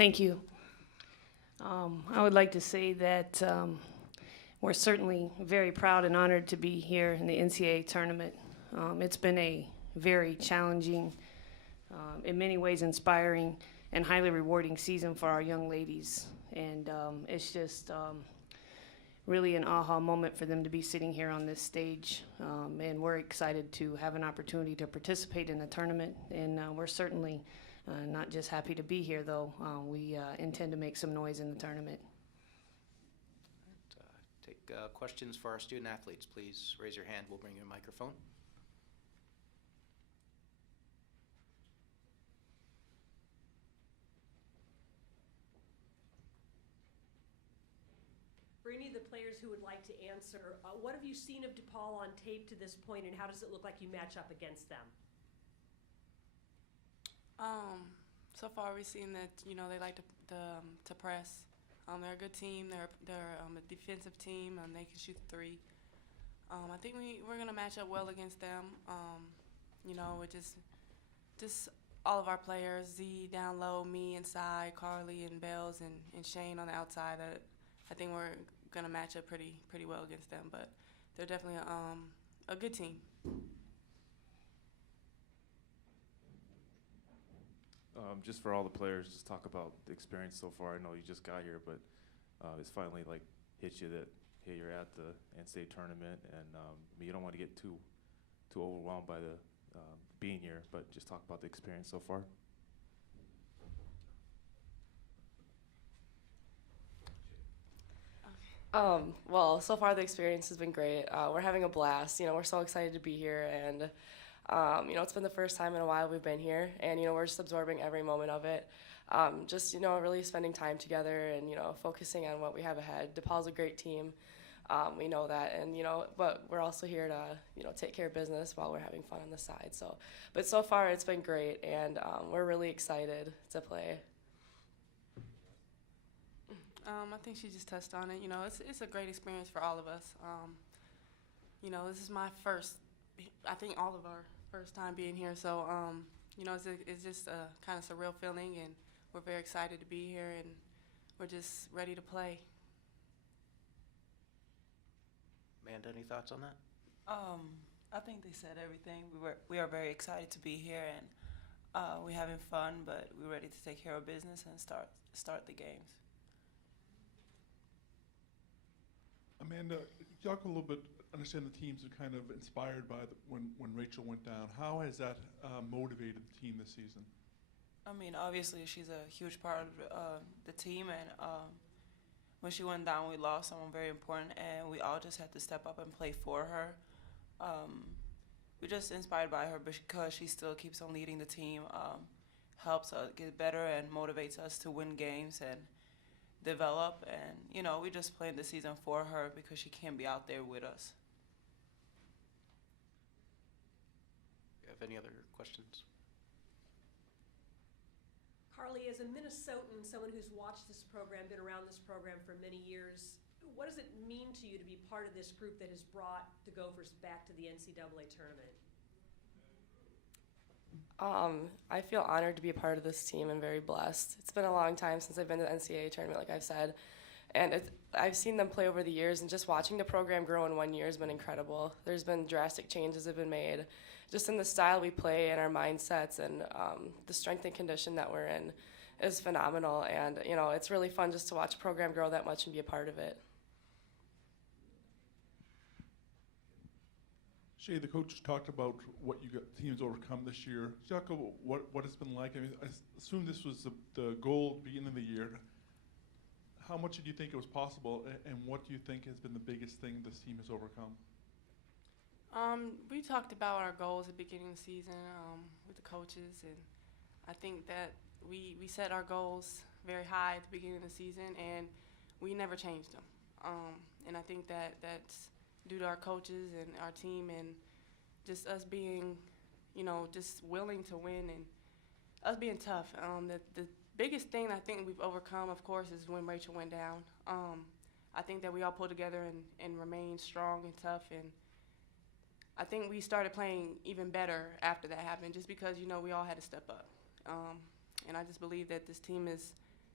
Thank you. I would like to say that we're certainly very proud and honored to be here in the NCAA tournament. It's been a very challenging, in many ways inspiring, and highly rewarding season for our young ladies. And it's just really an aha moment for them to be sitting here on this stage. And we're excited to have an opportunity to participate in the tournament. And we're certainly not just happy to be here, though. We intend to make some noise in the tournament. Take questions for our student athletes. Please raise your hand. We'll bring you a microphone. For any of the players who would like to answer, what have you seen of DePaul on tape to this point, and how does it look like you match up against them? So far we've seen that they like to press. They're a good team. They're a defensive team. They can shoot the three. I think we're gonna match up well against them. With just all of our players, Z down low, me inside, Carly and Bells and Shane on the outside. I think we're gonna match up pretty well against them. But they're definitely a good team. Just for all the players, just talk about the experience so far. I know you just got here, but it's finally like hit you that hey, you're at the NCAA tournament, and you don't want to get too overwhelmed by the being here. But just talk about the experience so far. Well, so far the experience has been great. We're having a blast. We're so excited to be here, and it's been the first time in a while we've been here, and we're just absorbing every moment of it. Really spending time together and focusing on what we have ahead. DePaul's a great team. We know that, and but we're also here to take care of business while we're having fun on the side. But so far it's been great, and we're really excited to play. I think she just touched on it. It's a great experience for all of us. This is my first, I think all of our first time being here. So, it's just a kind of surreal feeling, and we're very excited to be here, and we're just ready to play. Amanda, any thoughts on that? I think they said everything. We are very excited to be here, and we're having fun, but we're ready to take care of business and start the games. Amanda, talk a little bit. Understand the teams are kind of inspired by when Rachel went down. How has that motivated the team this season? I mean, obviously she's a huge part of the team, and when she went down, we lost someone very important, and we all just had to step up and play for her. We're just inspired by her because she still keeps on leading the team, helps us get better, and motivates us to win games and develop. And we just playing the season for her because she can't be out there with us. You have any other questions? Carly, as a Minnesotan, someone who's watched this program, been around this program for many years, what does it mean to you to be part of this group that has brought the Gophers back to the NCAA tournament? I feel honored to be a part of this team and very blessed. It's been a long time since I've been to the NCAA tournament, like I've said, and I've seen them play over the years, and just watching the program grow in 1 year has been incredible. There's been drastic changes that have been made, just in the style we play and our mindsets, and the strength and condition that we're in is phenomenal, and it's really fun just to watch a program grow that much and be a part of it. Shay, the coach talked about what you got teams overcome this year. Talk about what it's been like. I mean, I assume this was the goal at the beginning of the year. How much did you think it was possible, and what do you think has been the biggest thing this team has overcome? We talked about our goals at the beginning of the season with the coaches, and I think that we set our goals very high at the beginning of the season, and we never changed them. And I think that's due to our coaches and our team, and just us being, just willing to win, and us being tough. The biggest thing I think we've overcome, of course, is when Rachel went down. I think that we all pulled together and remained strong and tough, and I think we started playing even better after that happened, just because we all had to step up. And I just believe that this team is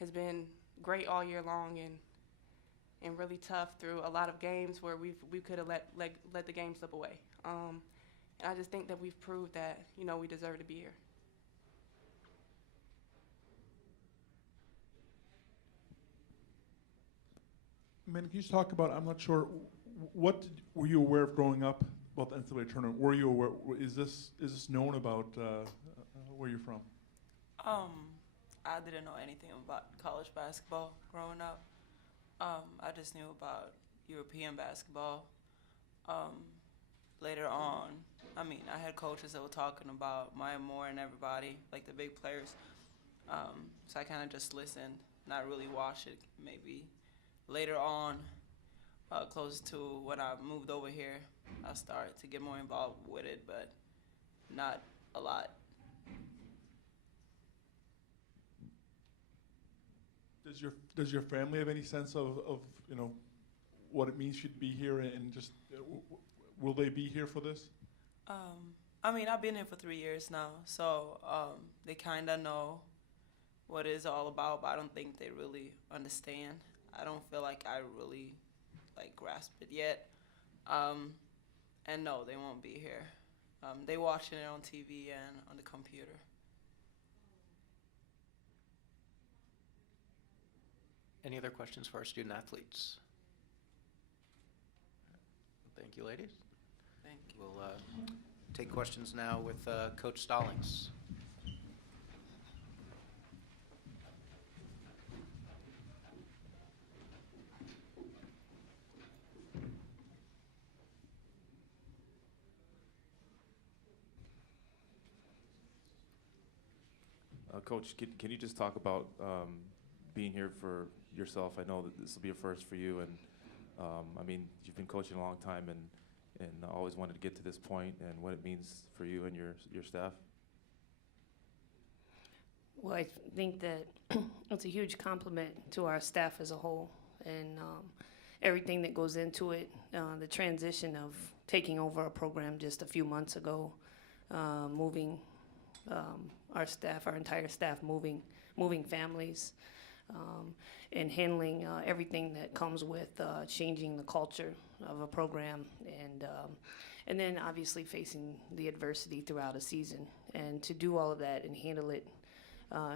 has been great all year long and really tough through a lot of games where we could have let the game slip away. And I just think that we've proved that, we deserve to be here. Man, can you just talk about, I'm not sure, were you aware of growing up about the NCAA tournament? Were you aware, is this known about where you're from? I didn't know anything about college basketball growing up. I just knew about European basketball. Later on, I had coaches that were talking about Maya Moore and everybody, like the big players. So I kind of just listened, not really watched it. Maybe later on, close to when I moved over here, I started to get more involved with it, but not a lot. Does your family have any sense of what it means to be here, and just will they be here for this? I've been here for 3 years now, so they kind of know what it's all about, but I don't think they really understand. I don't feel like I really grasp it yet. And no, they won't be here. They watching it on TV and on the computer. Any other questions for our student athletes? Thank you, ladies. Thank you. We'll take questions now with Coach Stallings. Coach, can you just talk about being here for yourself? I know that this will be a first for you, and you've been coaching a long time and always wanted to get to this point, and what it means for you and your staff. Well, I think that it's a huge compliment to our staff as a whole, and everything that goes into it, the transition of taking over a program just a few months ago, moving our entire staff, moving families, and handling everything that comes with changing the culture of a program, and then obviously facing the adversity throughout a season. And to do all of that and handle it,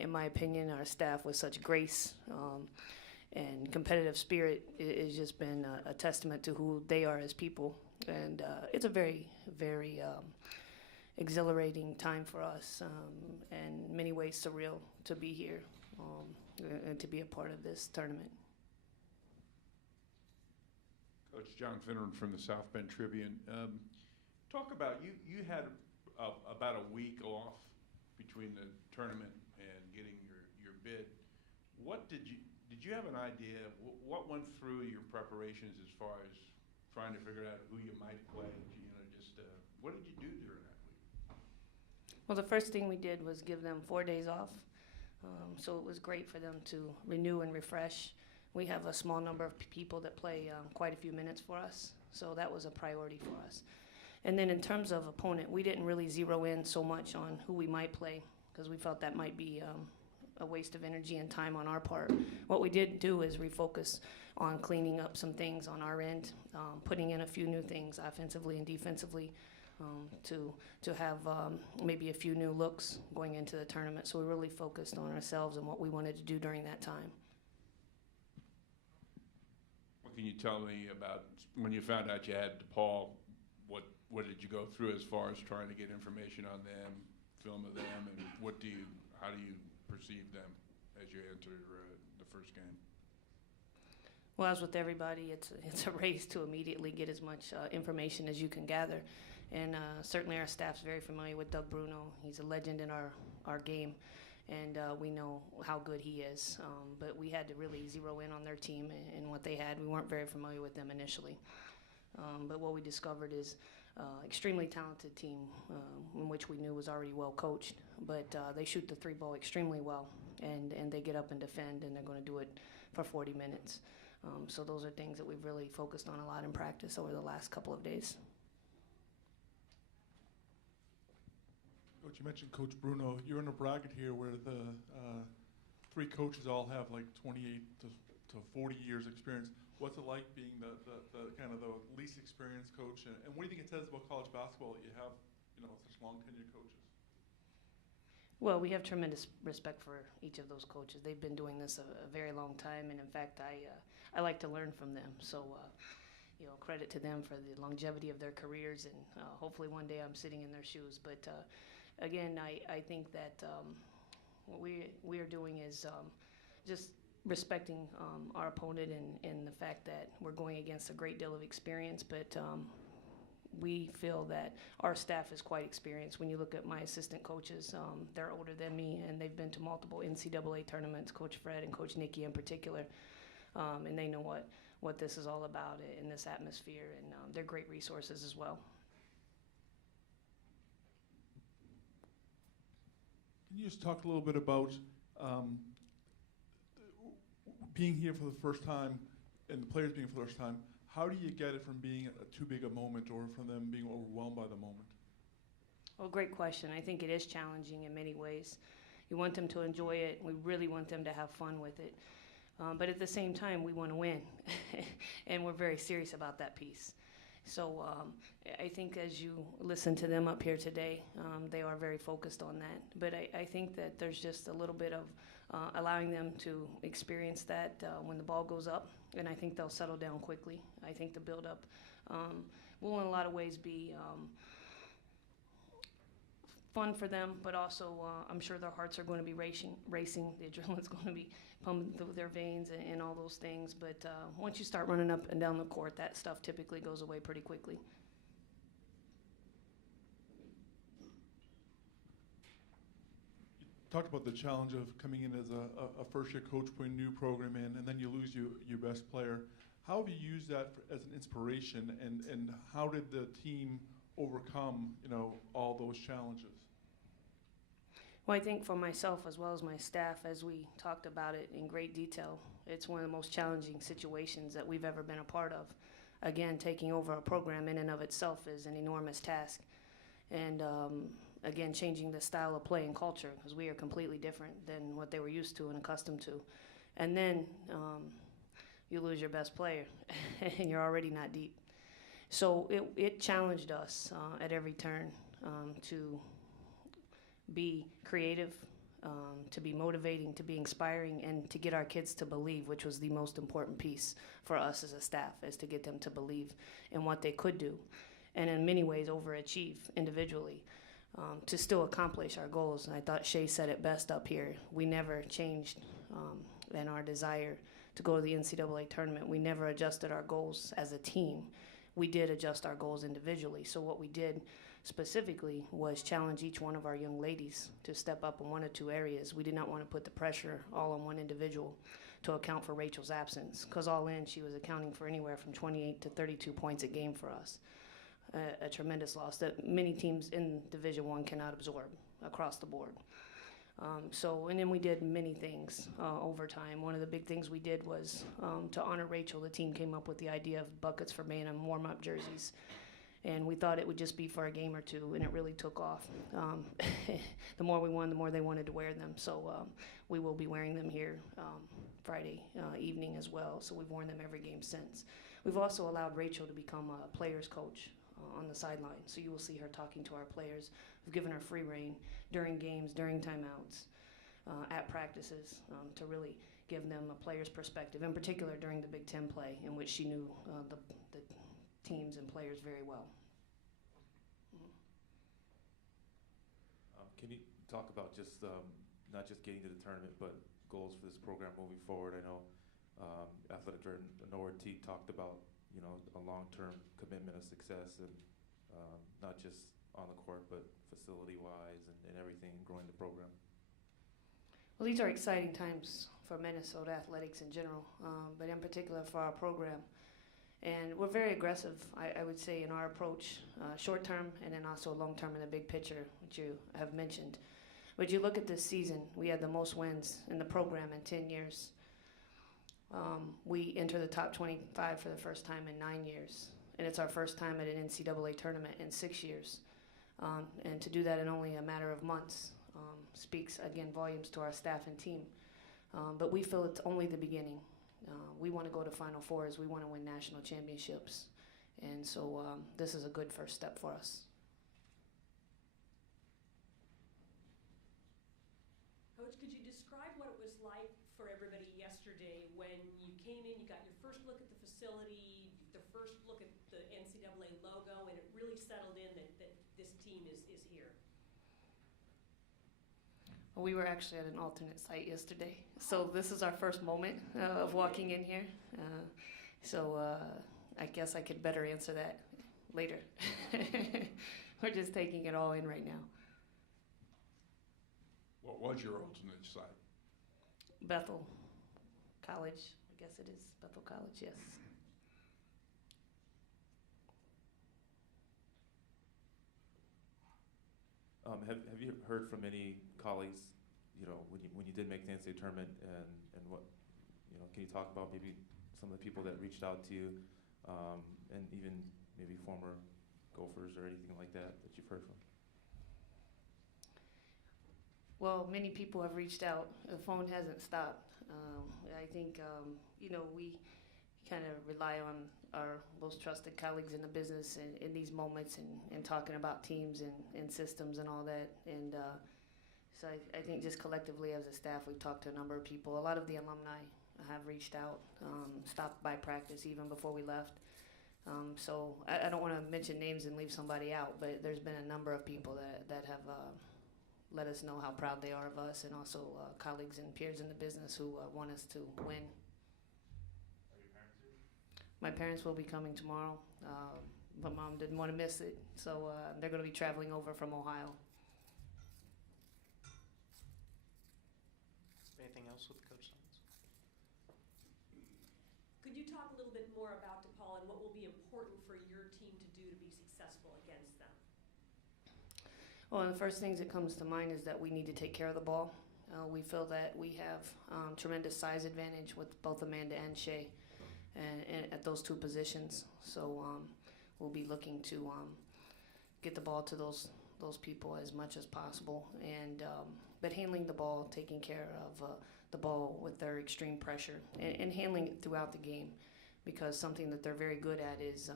in my opinion, our staff with such grace and competitive spirit, has just been a testament to who they are as people. And it's a very, very exhilarating time for us, and in many ways surreal to be here and to be a part of this tournament. Coach John Finneran from the South Bend Tribune. Talk about, you had about a week off between the tournament and getting your bid. Did you have an idea, what went through your preparations as far as trying to figure out who you might play, what did you do during that week? Well, the first thing we did was give them 4 days off. So it was great for them to renew and refresh. We have a small number of people that play quite a few minutes for us, so that was a priority for us. And then in terms of opponent, we didn't really zero in so much on who we might play, because we felt that might be a waste of energy and time on our part. What we did do is refocus on cleaning up some things on our end, putting in a few new things offensively and defensively, to have maybe a few new looks going into the tournament. So we really focused on ourselves and what we wanted to do during that time. What can you tell me about when you found out you had DePaul? What did you go through as far as trying to get information on them, film of them, and how do you perceive them as you enter the first game? Well, as with everybody, it's a race to immediately get as much information as you can gather. And certainly our staff's very familiar with Doug Bruno. He's a legend in our game, and we know how good he is. But we had to really zero in on their team and what they had. We weren't very familiar with them initially. But what we discovered is extremely talented team, in which we knew was already well coached. But they shoot the three ball extremely well, and they get up and defend, and they're going to do it for 40 minutes. So those are things that we've really focused on a lot in practice over the last couple of days. Coach, you mentioned Coach Bruno. You're in a bracket here where three coaches all have like 28 to 40 years experience. What's it like being the kind of the least experienced coach? And what do you think it says about college basketball that you have, such long tenured coaches? Well, we have tremendous respect for each of those coaches. They've been doing this a very long time, and in fact, I like to learn from them. So, credit to them for the longevity of their careers, and hopefully one day I'm sitting in their shoes. But again, I think that what we are doing is just respecting our opponent and the fact that we're going against a great deal of experience, but we feel that our staff is quite experienced. When you look at my assistant coaches, they're older than me, and they've been to multiple NCAA tournaments, Coach Fred and Coach Nikki in particular, and they know what this is all about in this atmosphere, and they're great resources as well. Can you just talk a little bit about being here for the first time and the players being for the first time? How do you get it from being too big a moment or from them being overwhelmed by the moment? Well, great question. I think it is challenging in many ways. You want them to enjoy it. We really want them to have fun with it. But at the same time, we want to win. And we're very serious about that piece. So I think as you listen to them up here today, they are very focused on that. But I think that there's just a little bit of allowing them to experience that when the ball goes up, and I think they'll settle down quickly. I think the build-up will in a lot of ways be fun for them, but also I'm sure their hearts are going to be racing. The adrenaline's going to be pumping through their veins and all those things. But once you start running up and down the court, that stuff typically goes away pretty quickly. You talked about the challenge of coming in as a first-year coach, putting a new program in, and then you lose your best player. How have you used that as an inspiration, and how did the team overcome, all those challenges? Well, I think for myself as well as my staff, as we talked about it in great detail, it's one of the most challenging situations that we've ever been a part of. Again, taking over a program in and of itself is an enormous task. And again, changing the style of play and culture, because we are completely different than what they were used to and accustomed to. And then you lose your best player, and you're already not deep. So it challenged us at every turn to be creative, to be motivating, to be inspiring, and to get our kids to believe, which was the most important piece for us as a staff, is to get them to believe in what they could do, and in many ways overachieve individually to still accomplish our goals. And I thought Shay said it best up here. We never changed in our desire to go to the NCAA tournament. We never adjusted our goals as a team. We did adjust our goals individually. So what we did specifically was challenge each one of our young ladies to step up in one or two areas. We did not want to put the pressure all on one individual to account for Rachel's absence, because all in, she was accounting for anywhere from 28 to 32 points a game for us. A tremendous loss that many teams in Division I cannot absorb across the board. And then we did many things over time. One of the big things we did was to honor Rachel. The team came up with the idea of buckets for Maynham warm-up jerseys. And we thought it would just be for a game or two, and it really took off. The more we won, the more they wanted to wear them. So we will be wearing them here Friday evening as well. So we've worn them every game since. We've also allowed Rachel to become a player's coach on the sideline. So you will see her talking to our players. We've given her free reign during games, during timeouts, at practices, to really give them a player's perspective, in particular during the Big Ten play, in which she knew the teams and players very well. Can you talk about just not just getting to the tournament, but goals for this program moving forward? I know Athletic Director Nora Teague talked about a long-term commitment of success, and not just on the court, but facility-wise and everything, growing the program. Well, these are exciting times for Minnesota athletics in general, but in particular for our program. And we're very aggressive, I would say, in our approach, short-term and then also long-term in the big picture, which you have mentioned. But you look at this season, we had the most wins in the program in 10 years. We enter the top 25 for the first time in 9 years. And it's our first time at an NCAA tournament in 6 years. And to do that in only a matter of months speaks, again, volumes to our staff and team. But we feel it's only the beginning. We want to go to Final Fours. We want to win national championships. And so this is a good first step for us. Coach, could you describe what it was like for everybody yesterday when you came in, you got your first look at the facility, the first look at the NCAA logo, and it really settled in that this team is here? We were actually at an alternate site yesterday, so this is our first moment of walking in here. I guess I could better answer that later. We're just taking it all in right now. What was your alternate site? Bethel College, I guess it is Bethel College, yes. Have you heard from any colleagues, you know, when you did make the NCAA tournament, and what, you know, can you talk about maybe some of the people that reached out to you, and even maybe former Gophers or anything like that you've heard from? Well, many people have reached out. The phone hasn't stopped. I think, you know, we kind of rely on our most trusted colleagues in the business in these moments and talking about teams and systems and all that. And so I think just collectively as a staff, we've talked to a number of people. A lot of the alumni have reached out, stopped by practice even before we left. So I don't want to mention names and leave somebody out, but there's been a number of people that have let us know how proud they are of us, and also colleagues and peers in the business who want us to win. Are your parents here? My parents will be coming tomorrow, but Mom didn't want to miss it, so they're going to be traveling over from Ohio. Anything else with Coach Sons? Could you talk a little bit more about DePaul and what will be important for your team to do to be successful against them? Well, the first things that comes to mind is that we need to take care of the ball. We feel that we have tremendous size advantage with both Amanda and Shay and at those two positions. So we'll be looking to get the ball to those people as much as possible. And but handling the ball, taking care of the ball with their extreme pressure, and handling it throughout the game, because something that they're very good at is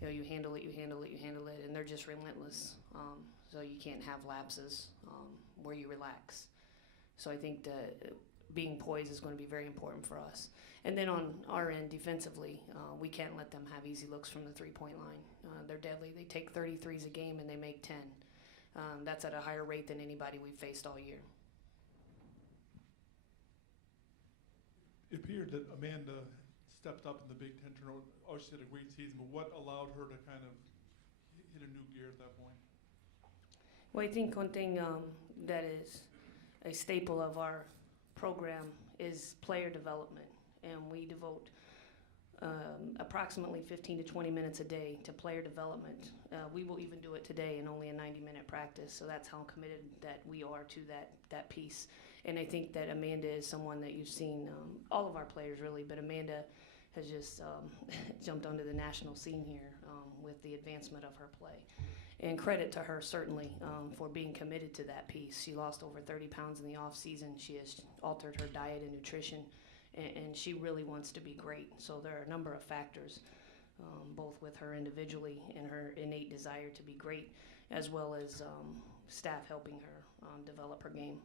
you know, you handle it, and they're just relentless. So you can't have lapses where you relax. So I think that being poised is going to be very important for us. And then on our end, defensively, we can't let them have easy looks from the three-point line. They're deadly. They take 33s a game and they make 10. That's at a higher rate than anybody we've faced all year. It appeared that Amanda stepped up in the Big Ten tournament. Oh, she had a great season, but what allowed her to kind of hit a new gear at that point? Well, I think one thing that is a staple of our program is player development, and we devote approximately 15 to 20 minutes a day to player development. We will even do it today in only a 90-minute practice, so that's how committed that we are to that piece. And I think that Amanda is someone that you've seen, all of our players really, but Amanda has just jumped onto the national scene here with the advancement of her play. And credit to her, certainly, for being committed to that piece. She lost over 30 pounds in the off season. She has altered her diet and nutrition, and she really wants to be great. So there are a number of factors, both with her individually and her innate desire to be great, as well as staff helping her develop her game.